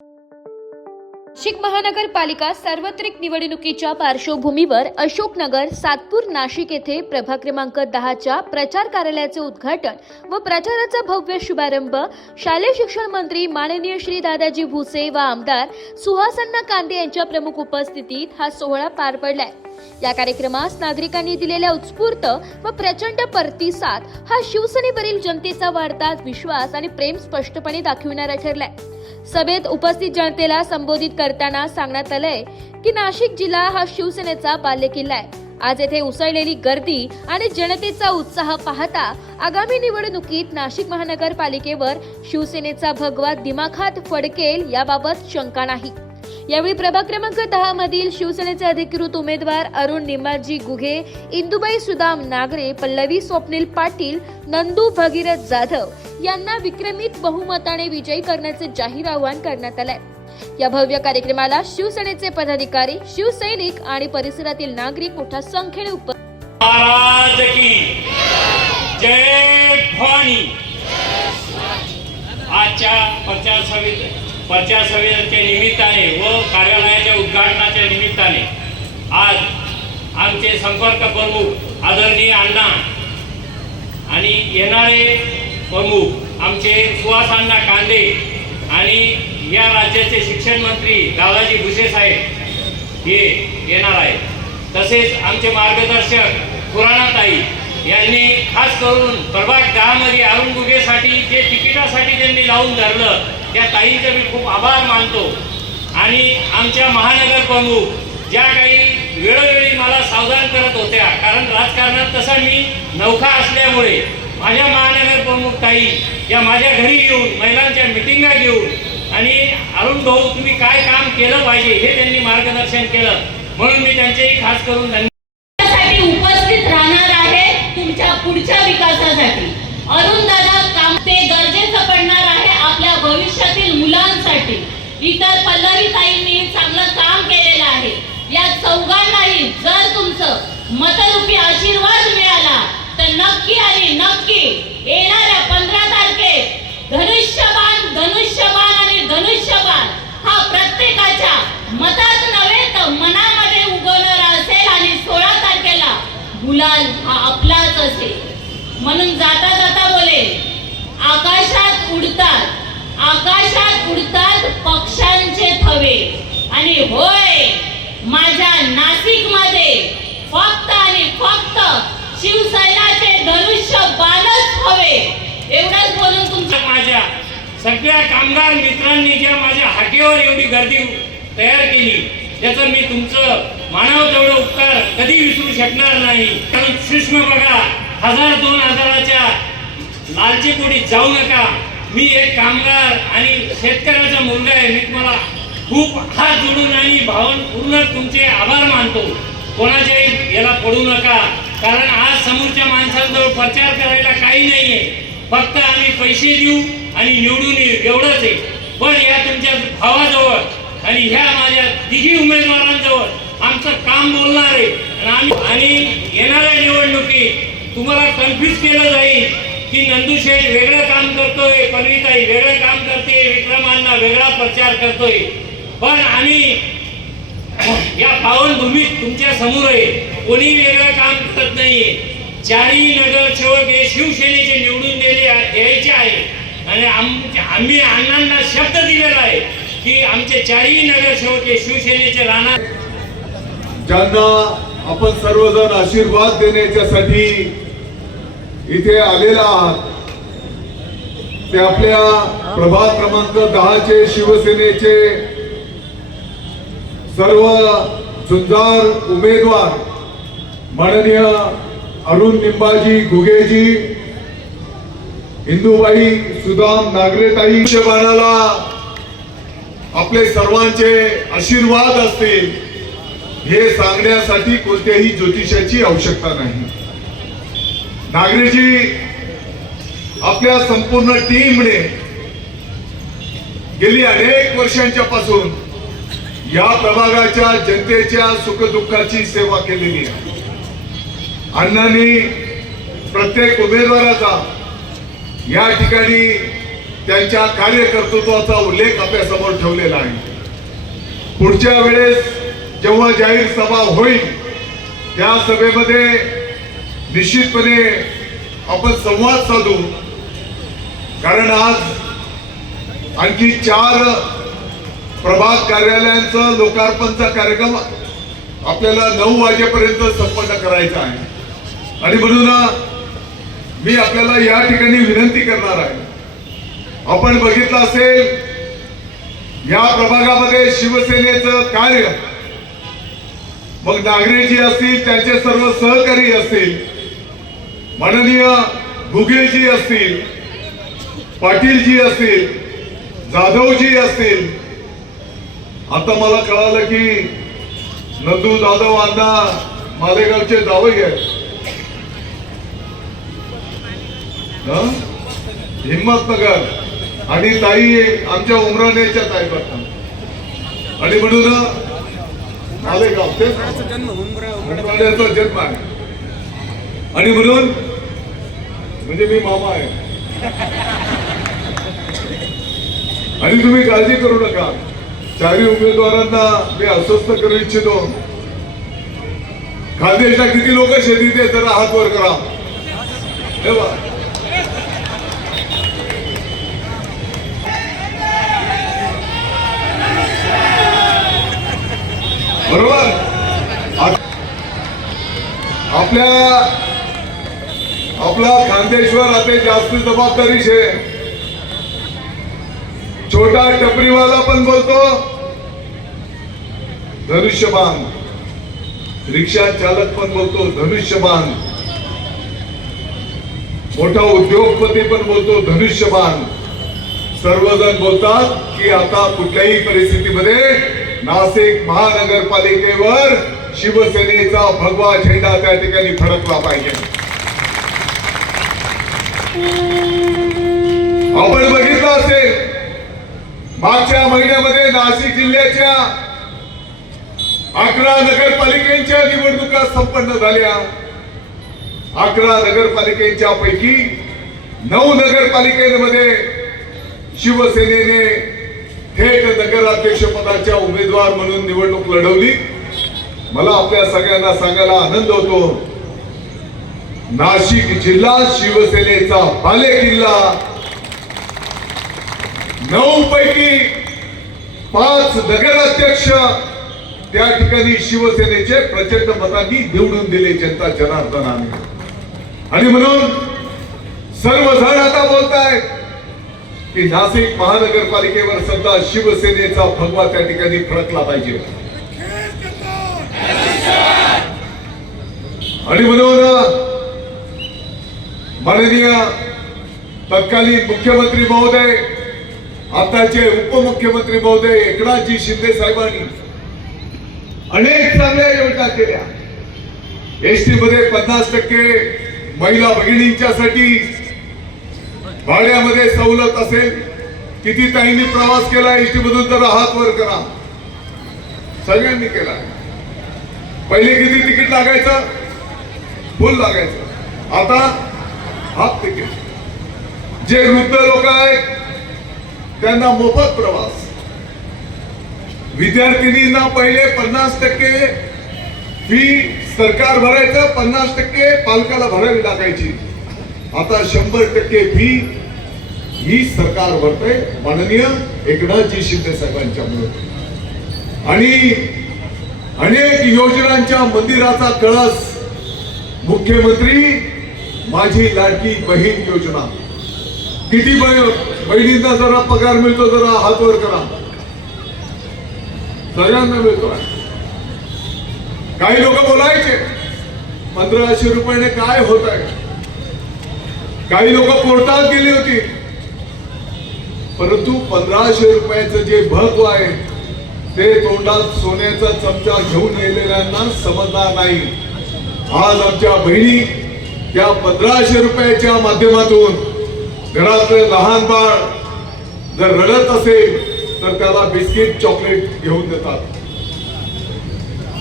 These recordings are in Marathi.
नाशिक महानगरपालिका सार्वत्रिक निवडणुकीच्या पार्श्वभूमीवर अशोकनगर, सातपूर, नाशिक येथे प्रभाग क्रमांक 10च्या प्रचार कार्यालयाचे उद्घाटन व प्रचाराचा भव्य शुभारंभ शालेय शिक्षण मंत्री माननीय श्री दादाजी भुसे व आमदार सुहासअण्णा कांदे यांच्या प्रमुख उपस्थितीत हा सोहळा पार पडलाय। या कार्यक्रमास नागरिकांनी दिलेल्या उत्स्फूर्त व प्रचंड प्रतिसाद हा शिवसेनेवरील जनतेचा वाढता विश्वास आणि प्रेम स्पष्टपणे दाखविणारा ठरलाय। सभेत उपस्थित जनतेला संबोधित करताना सांगण्यात आलंय की नाशिक जिल्हा हा शिवसेनेचा बालेकिल्ला आहे। आज येथे उसळलेली गर्दी आणि जनतेचा उत्साह पाहता आगामी निवडणुकीत नाशिक महानगरपालिकेवर शिवसेनेचा भगवा दिमाखात फडकेल याबाबत शंका नाही। यावेळी प्रभाग क्रमांक 10 मधील शिवसेनेचे अधिकृत उमेदवार अरुण निंबाजी गुघे, इंदुबाई सुदाम नागरे, पल्लवी स्वप्नील पाटील, नंदू भगीरथ जाधव यांना विक्रमित बहुमताने विजयी करण्याचे जाहीर आवाहन करण्यात आले। या भव्य कार्यक्रमाला शिवसेनेचे पदाधिकारी, शिवसैनिक आणि परिसरातील नागरिक मोठ्या संख्येने उपस्थित महाराज की जय भवानी। आजच्या प्रचार सभेच्या निमित्ताने व कार्यालयाच्या उद्घाटनाच्या निमित्ताने आज आमचे संपर्क प्रमुख आदरणीय अण्णा आणि येणारे प्रमुख आमचे सुहासअण्णा कांदे आणि या राज्याचे शिक्षण मंत्री दादाजी भुसे साहेब हे येणार आहेत। तसेच आमचे मार्गदर्शक पुराणाताई यांनी खास करून प्रभाग 10 मध्ये अरुण गुघेसाठी जे तिकिटासाठी त्यांनी लावून धरलं त्या ताईंचे मी खूप आभार मानतो। आणि आमच्या महानगर प्रमुख ज्या काही वेळोवेळी मला सावधान करत होत्या, कारण राजकारणात तसा मी नौखा असल्यामुळे माझ्या महानगर प्रमुख ताई या माझ्या घरी येऊन महिलांच्या मिटिंगा घेऊन आणि अरुण भाऊ तुम्ही काय काम केलं पाहिजे हे त्यांनी मार्गदर्शन केलं, म्हणून मी त्यांचेही खास करून उपस्थित राहणार आहे। तुमच्या पुढच्या विकासासाठी अरुण दादा काम ते गरजेचं पडणार आहे आपल्या भविष्यातील मुलांसाठी। इतर पल्लवी ताईंनी चांगलं काम केलेलं आहे। या चौघांनाही जर तुमचं मतरूपी आशीर्वाद मिळाला तर नक्की आणि नक्की येणाऱ्या 15 तारखेत धनुष्यबाण आणि धनुष्यबाण हा प्रत्येकाच्या मतात नव्हे तर मनामध्ये उगवणारा असेल आणि 16 तारखेला गुलाल हा आपलाच असेल। म्हणून जाता जाता बोले, आकाशात उडतात पक्ष्यांचे थवे आणि होय माझ्या नाशिक मध्ये फक्त आणि फक्त शिवसेनेचे धनुष्य बाणच हवे। एवढंच बोलून तुमच्या माझ्या सगळ्या कामगार मित्रांनी ज्या माझ्या हाकेवर एवढी गर्दी तयार केली त्याचं मी तुमचं मानव तेवढं उपकार कधी विसरू शकणार नाही। कारण सूक्ष्म बघा, 1000-2000च्या लालची कोणी जाऊ नका। मी एक कामगार आणि शेतकऱ्याचा मुलगा आहे। मी तुम्हाला खूप हात जोडून आणि भावपूर्ण तुमचे आभार मानतो। कोणाच्याही याला पडू नका, कारण आज समोरच्या माणसांजवळ प्रचार करायला काही नाहीये, फक्त आम्ही पैसे देऊ आणि निवडून येऊ एवढंच आहे। पण या तुमच्या भावाजवळ आणि ह्या माझ्या तिघी उमेदवारांजवळ आमचं काम बोलणार आहे। आणि येणाऱ्या निवडणुकीत तुम्हाला कन्फ्यूज केलं जाईल की नंदूशेठ वेगळं काम करतोय, पल्लवीताई वेगळं काम करते, विक्रमांना वेगळा प्रचार करतोय। पण आम्ही या पावनभूमीत तुमच्या समोर आहे, कोणी वेगळं काम करत नाहीये। 4ही नगरसेवक हे शिवसेनेचे निवडून द्यायचे आहे आणि आम्ही अण्णांना शब्द दिलेला आहे की आमचे 4ही नगरसेवक हे शिवसेनेचे राहणार। ज्यांना आपण सर्वजण आशीर्वाद देण्यासाठी इथे आलेला आहात ते आपल्या प्रभाग क्रमांक 10चे शिवसेनेचे सर्व झुंजार उमेदवार माननीय अरुण निंबाजी गुघेजी, इंदुबाई सुदाम नागरेताई बाणाला आपले सर्वांचे आशीर्वाद असतील हे सांगण्यासाठी कोणत्याही ज्योतिषाची आवश्यकता नाही। नागरेजी आपल्या संपूर्ण टीमने गेली अनेक वर्षांच्या पासून या प्रभागाच्या जनतेच्या सुखदुःखाची सेवा केलेली आहे। अण्णांनी प्रत्येक उमेदवाराचा या ठिकाणी त्यांच्या कार्यकर्तृत्वाचा उल्लेख आपल्यासमोर ठेवलेला आहे. पुढच्या वेळेस जेव्हा जाहीर सभा होईल त्या सभेमध्ये निश्चितपणे आपण संवाद साधू. कारण आज आणखी 4 प्रभाग कार्यालयांचं लोकार्पणचा कार्यक्रम आपल्याला 9 वाजेपर्यंत संपन्न करायचा आहे. आणि म्हणून मी आपल्याला या ठिकाणी विनंती करणार आहे. आपण बघितलं असेल या प्रभागामध्ये शिवसेनेचं कार्य, मग नागरेजी असतील, त्यांचे सर्व सहकारी असतील, माननीय घुगेजी असतील, पाटीलजी असतील, जाधवजी असतील. आता मला कळालं की नंदू जाधव अण्णा मालेगावचे जावई आहेत, हिम्मतनगर, आणि ताई आमच्या उमराणेच्या ताई बघतात. आणि म्हणून मालेगाव ते उमराण्याचा जन्म आहे. आणि म्हणून म्हणजे मी मामा आहे. आणि तुम्ही काळजी करू नका, 4 उमेदवारांना मी अस्वस्थ करू इच्छितो. खानदेशला किती लोक शेतीत आहेत जरा हात वर करा. हे बघा, बरोबर. आपला खानदेशवर आता जास्त जबाबदारी छे. छोटा टपरीवाला पण बोलतो धनुष्यबाण, रिक्षा चालक पण बोलतो धनुष्यबाण, मोठा उद्योगपती पण बोलतो धनुष्यबाण. सर्वजण बोलतात की आता कुठल्याही परिस्थितीमध्ये नाशिक महानगरपालिकेवर शिवसेनेचा भगवा झेंडा त्या ठिकाणी फडकला पाहिजे. आपण बघितलं असेल मागच्या महिन्यामध्ये नाशिक जिल्ह्याच्या 11 नगरपालिकेच्या निवडणुका संपन्न झाल्या. 11 नगरपालिकेच्या पैकी 9 नगरपालिकेमध्ये शिवसेनेने थेट नगराध्यक्ष पदाच्या उमेदवार म्हणून निवडणूक लढवली. मला आपल्या सगळ्यांना सांगायला आनंद होतो, नाशिक जिल्हा शिवसेनेचा बालेकिल्ला. 9 पैकी 5 नगराध्यक्ष त्या ठिकाणी शिवसेनेचे प्रचंड मतांनी निवडून दिले जनता जनार्दनाने. आणि म्हणून सर्वजण आता बोलतायत की नाशिक महानगरपालिकेवर सध्या शिवसेनेचा भगवा त्या ठिकाणी फडकला पाहिजे. आणि म्हणून माननीय तत्कालीन मुख्यमंत्री महोदय, आताचे उपमुख्यमंत्री महोदय एकनाथजी शिंदे साहेबांनी अनेक चांगल्या योजना केल्या. एसटी मध्ये 50% महिला भगिनींच्यासाठी भाड्यामध्ये सवलत असेल. किती ताईंनी प्रवास केला एसटी मधून तर हात वर करा. सगळ्यांनी केला. पहिले किती तिकीट लागायचं? फुल लागायचं. आता हाफ तिकीट. जे वृद्ध लोक आहेत त्यांना मोफत प्रवास. विद्यार्थिनींना पहिले 50% फी सरकार भरायचं, 50% पालकाला भरावी लागायची. आता 100% फी ही सरकार भरते माननीय एकनाथजी शिंदे साहेबांच्यामुळे. आणि अनेक योजनांच्या मंदिराचा कळस मुख्यमंत्री माझी लाडकी बहीण योजना. किती बहिणींना जरा पगार मिळतो जरा हात वर करा. सगळ्यांना मिळतो. काही लोक बोलायचे 1500 रुपयाने काय होत आहे. काही लोक कोर्टात गेली होती, परंतु 1500 रुपयाचं जे भगव आहे ते तोंडात सोन्याचा चमचा घेऊन येलेल्यांना समजणार नाही. आज आमच्या बहिणी त्या 1500 रुपयाच्या माध्यमातून घरातलं लहान बाळ जर रडत असेल तर त्याला बिस्किट चॉकलेट घेऊन देतात.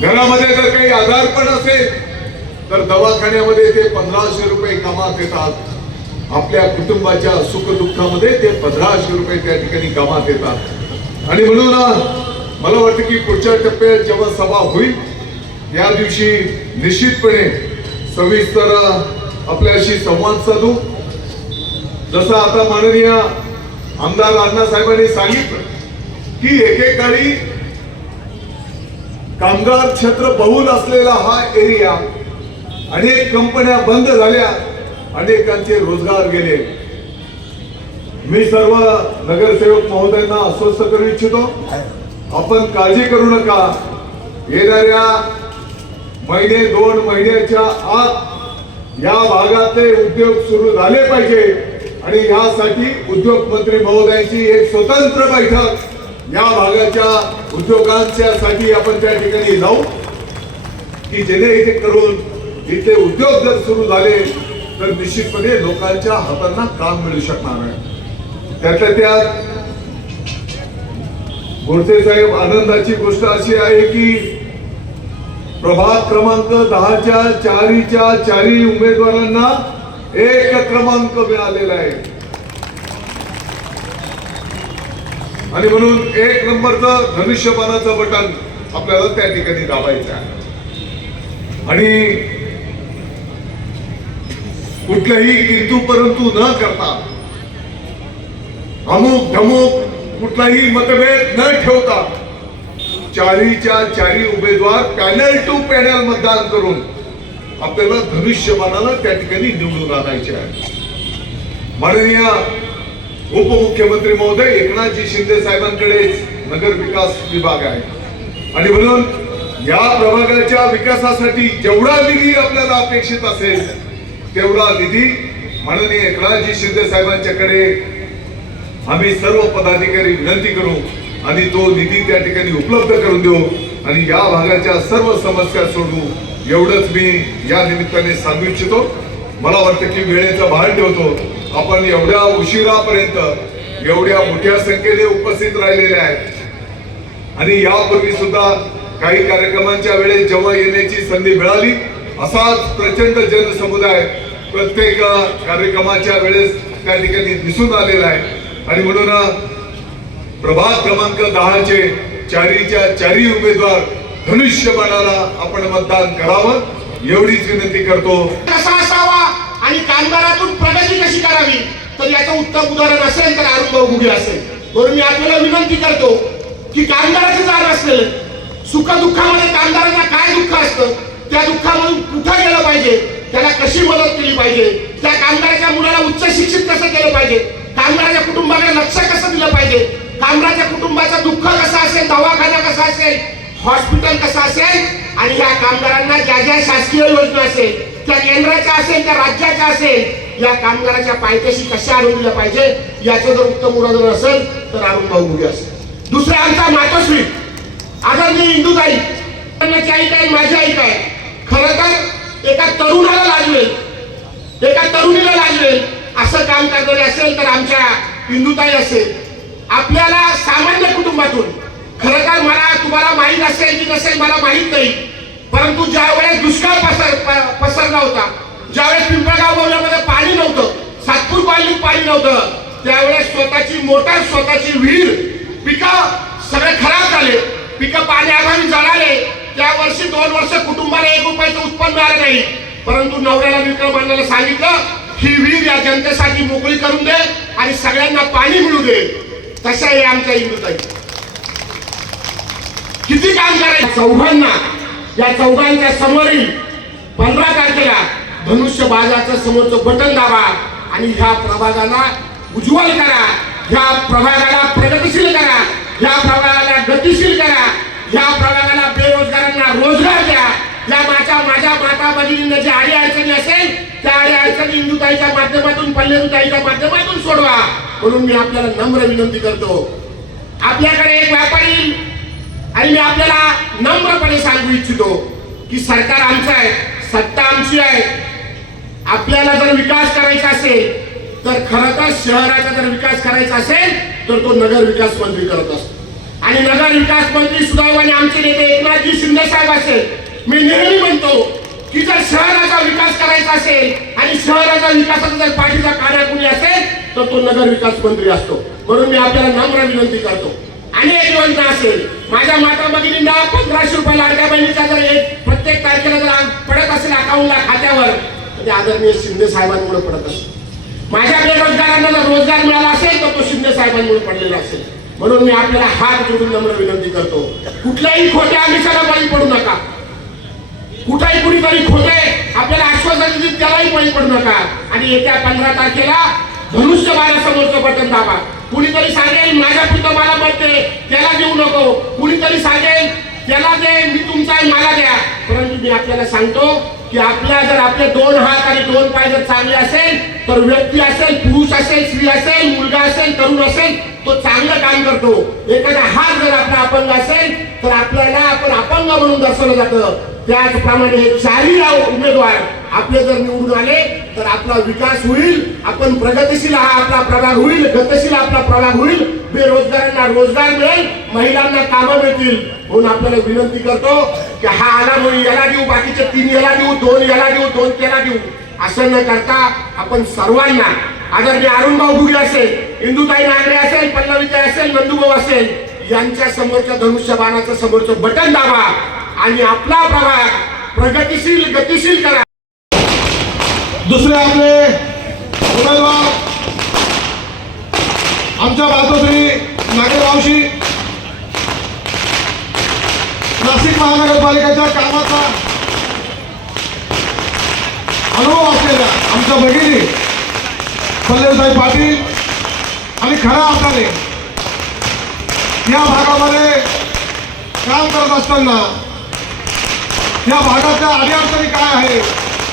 घरामध्ये जर काही आजारपण असेल तर दवाखान्यामध्ये ते 1500 रुपये कामात येतात. आपल्या कुटुंबाच्या सुखदुःखामध्ये ते 1500 रुपये त्या ठिकाणी कामात येतात. आणि म्हणून मला वाटतं की पुढच्या टप्प्यात जेव्हा सभा होईल या दिवशी निश्चितपणे सविस्तर आपल्याशी संवाद साधू. जसं आता माननीय आमदार अण्णासाहेबांनी सांगितलं की एकेकाळी कामगार क्षेत्र बहुल असलेला हा एरिया, अनेक कंपन्या बंद झाल्या, अनेकांचे रोजगार गेले. मी सर्व नगरसेवक महोदयांना आश्वस्त करू इच्छितो, आपण काळजी करू नका. येणाऱ्या महिने 2 महिन्याच्या आत या भागातले उद्योग सुरू झाले पाहिजे आणि यासाठी उद्योग मंत्री महोदयांची एक स्वतंत्र बैठक या भागाच्या उद्योगांसाठी आपण त्या ठिकाणी लावू की जेणे इथे करून इथे उद्योग जर सुरू झाले तर निश्चितपणे लोकांच्या हातांना काम मिळू शकणार आहे. त्यातल्या त्यात गोडसे साहेब, आनंदाची गोष्ट अशी आहे की प्रभाग क्रमांक 10च्या चारी उमेदवारांना 1 क्रमांक मिळालेला आहे आणि म्हणून 1 नंबरचं धनुष्यबाणाचं बटन आपल्याला त्या ठिकाणी दाबायचं आहे. आणि कुठल्याही किंतु परंतु न करता, अमुक धमुक कुठलाही मतभेद न ठेवता चारीच्या चारी उमेदवार पॅनल टू पॅनल मतदान करून आपल्याला धनुष्यबाणाला त्या ठिकाणी निवडून आणायचे आहे. माननीय उपमुख्यमंत्री महोदय एकनाथजी शिंदे साहेबांकडे नगर विकास विभाग आहे आणि म्हणून या प्रभागाच्या विकासासाठी जेवढा निधी आपल्याला अपेक्षित असेल तेवढा निधी माननीय एकनाथजी शिंदे साहेबांच्याकडे आम्ही सर्व पदाधिकारी विनंती करू आणि तो निधी त्या ठिकाणी उपलब्ध करून देऊ आणि या भागाच्या सर्व समस्या सोडवू. एवढंच मी या निमित्ताने सांगू इच्छितो. मला वाटतं की वेळेचं भान ठेवतो. आपण एवढ्या उशिरापर्यंत एवढ्या मोठ्या संख्येने उपस्थित राहिलेले आहेत आणि यापूर्वी सुद्धा काही कार्यक्रमांच्या वेळेस जेव्हा येण्याची संधी मिळाली असाच प्रचंड जनसमुदाय प्रत्येक कार्यक्रमाच्या वेळेस त्या ठिकाणी दिसून आलेला आहे आणि म्हणून प्रभाग क्रमांक 10चे चारीच्या चारी उमेदवार धनुष्यबाणाला आपण मतदान करावं एवढीच विनंती करतो. कसा असावा आणि कामगारातून प्रगती कशी करावी तर याचं उत्तम उदाहरण असेल तर अरुणभाऊ घुगे असेल. म्हणून मी आपल्याला विनंती करतो की कामगाराचं जाण असेल, सुख दुःखामध्ये कामगारांना काय दुःख असतं, त्या दुःखामधून कुठं गेलं पाहिजे, त्याला कशी मदत केली पाहिजे, त्या कामगाराच्या मुलाला उच्च शिक्षित कसं केलं पाहिजे, कामगाराच्या कुटुंबाला लक्ष कसं दिलं पाहिजे, कामगाराच्या कुटुंबाचं दुःख कसं असेल, दवाखाना कसा असेल, हॉस्पिटल कसं असेल आणि या कामगारांना ज्या ज्या शासकीय योजना असेल त्या केंद्राच्या असेल त्या राज्याच्या असेल या कामगाराच्या पायथ्याशी कशा आणून दिल्या पाहिजे याचं जर उत्तम उदाहरण असेल तर अरुणभाऊ घुगे असेल. दुसरा आमचा मातोश्री आदरणीय इंदुताई आई काय माझी आई काय खरं तर एका तरुणाला लाजवेल, एका तरुणीला लाजवेल असं काम करणारे असेल तर आमच्या इंदुताई असेल. आपल्याला सामान्य कुटुंबातून खरं तर मला तुम्हाला माहीत असेल की नसेल मला माहीत नाही, परंतु ज्या वेळेस दुष्काळ पसरला होता, ज्यावेळेस पिंपळगाव बोलण्यामध्ये पाणी नव्हतं, सातपूर कॉलनीत पाणी नव्हतं, त्यावेळेस स्वतःची मोटार, स्वतःची विहीर, पिकं सगळे खराब झाले, पिकं पाण्याअभावी जळाले. त्या वर्षी 2 वर्ष कुटुंबाला 1 रुपयाचं उत्पन्न मिळालं नाही, परंतु नवऱ्याला विक्रमांना सांगितलं ही विहीर या जनतेसाठी मोकळी करून दे आणि सगळ्यांना पाणी मिळू दे. तशा आहे आमच्या इंदुताई. किती काम करायचं चौघांना, या चौघांच्या समोरील 15 तारखेला धनुष्यबाणाचं समोरचं बटन दाबा आणि ह्या प्रभागाला उज्ज्वल करा, ह्या प्रभागाला प्रगतिशील करा, ह्या प्रभागाला गतिशील करा, ह्या प्रभागाला बेरोजगारांना रोजगार द्या. या माझ्या माता भगिनींना ज्या आडी अडचणी असेल त्या आडी अडचणी इंदुताईच्या माध्यमातून, पल्लेरुताईच्या माध्यमातून सोडवा. म्हणून मी आपल्याला नम्र विनंती करतो. आपल्याकडे एक व्यापारी येईल आणि मी आपल्याला नम्रपणे सांगू इच्छितो की सरकार आमचं आहे, सत्ता आमची आहे. आपल्याला जर विकास करायचा असेल तर खरं तर शहराचा जर विकास करायचा असेल तर तो नगर विकास मंत्री करत असतो आणि नगर विकास मंत्री सुदैवाने आमचे नेते एकनाथजी शिंदे साहेब असेल. मी नेहमी म्हणतो की की जर शहराचा विकास करायचा असेल आणि शहराचा विकासाचा जर पाठीचा काढा कुणी असेल तर तो नगर विकास मंत्री असतो. म्हणून मी आपल्याला नम्र विनंती करतो, अनेक योजना असेल, माझ्या माता भगिनींना 1500 रुपये लाडक्या बहिणीचा जर एक प्रत्येक तारखेला जर पडत असेल अकाउंटला खात्यावर, तर ते आदरणीय शिंदे साहेबांमुळे पडत असेल. माझ्या बेरोजगारांना जर रोजगार मिळाला असेल तर तो शिंदे साहेबांमुळे पडलेला असेल. म्हणून मी आपल्याला हात जोडून नम्र विनंती करतो, कुठल्याही खोट्या आमिषाला बळी पडू नका. कुठेही कुणीतरी खोटे आपल्याला आश्वासन देतील त्यालाही बळी पडू नका. आणि येत्या 15 तारखेला धनुष्यबाणा समोरचं बटन दाबा. कुणीतरी सांगेल माझ्या पुत्र मला बघते त्याला देऊ नको, कुणीतरी सांगेल त्याला दे मी तुमचा आहे मला द्या. परंतु मी आपल्याला सांगतो की आपल्या जर आपले 2 हात आणि 2 पाय जर चांगले असेल तर व्यक्ती असेल, पुरुष असेल, स्त्री असेल, मुलगा असेल, तरुण असेल, तो चांगलं काम करतो. एखादा हात जर आपला अपंग असेल तर आपल्याला आपण अपंग म्हणून दर्शवलं जातं. त्याचप्रमाणे हे 4ही उमेदवार आपले जर निवडून आले तर आपला विकास होईल, आपण प्रगतिशील हा आपला प्रभाग होईल, गतिशील आपला प्रभाग होईल, बेरोजगारांना रोजगार मिळेल, महिलांना कामं मिळतील. म्हणून आपल्याला विनंती करतो की हा आला म्हणून याला देऊ, बाकीचे 3 याला देऊ, 2 याला देऊ, 2 त्याला देऊ, असं न करता आपण सर्वांना आदरणीय अरुणभाऊ घुगे असेल, इंदुताई नागरे असेल, पल्लवीताई असेल, नंदूभाऊ असेल, यांच्या समोरच्या धनुष्यबाणाचं समोरचं बटन दाबा आणि आपला प्रभाग प्रगतिशील गतिशील करा. दुसरे आपले उमेदवार आमच्या मातोश्री नागेरावशी नाशिक महानगरपालिकेच्या कामाचा अनुभव असलेल्या आमच्या भगिनी पल्लवीताई पाटील आणि खऱ्या अर्थाने या भागामध्ये काम करत असताना या भागाच्या अडीअडचणी काय आहे,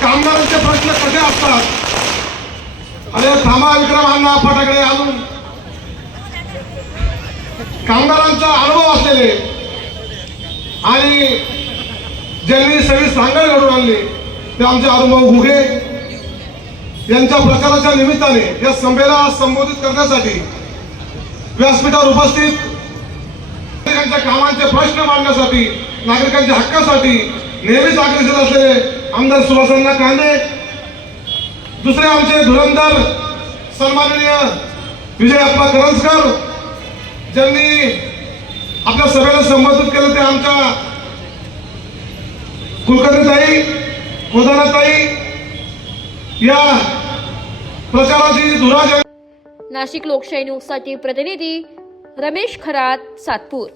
कामगारांचे प्रश्न कसे असतात, अरे थांबा विक्रमांना फटाकडे आणून कामगारांचा अनुभव असलेले आणि ज्यांनी सगळी सांगड घडून आणली ते आमचे अरुणभाऊ घुगे यांच्या प्रचाराच्या निमित्ताने या सभेला संबोधित करण्यासाठी व्यासपीठावर उपस्थित नागरिकांच्या कामांचे प्रश्न मांडण्यासाठी, नागरिकांच्या हक्कासाठी नेहमीच अग्रेसर असलेले आमदार सुभाषअण्णा कांदे, दुसरे आमचे धुरंधर सन्माननीय विजय अप्पा करंजकर ज्यांनी आपल्या सभेला संबोधित केलं, ते आमच्या कुलकर्णीताई, कोदानाताई या प्रचाराची धुरा. नाशिक लोकशाही न्यूजसाठी प्रतिनिधी रमेश खरात, सातपूर.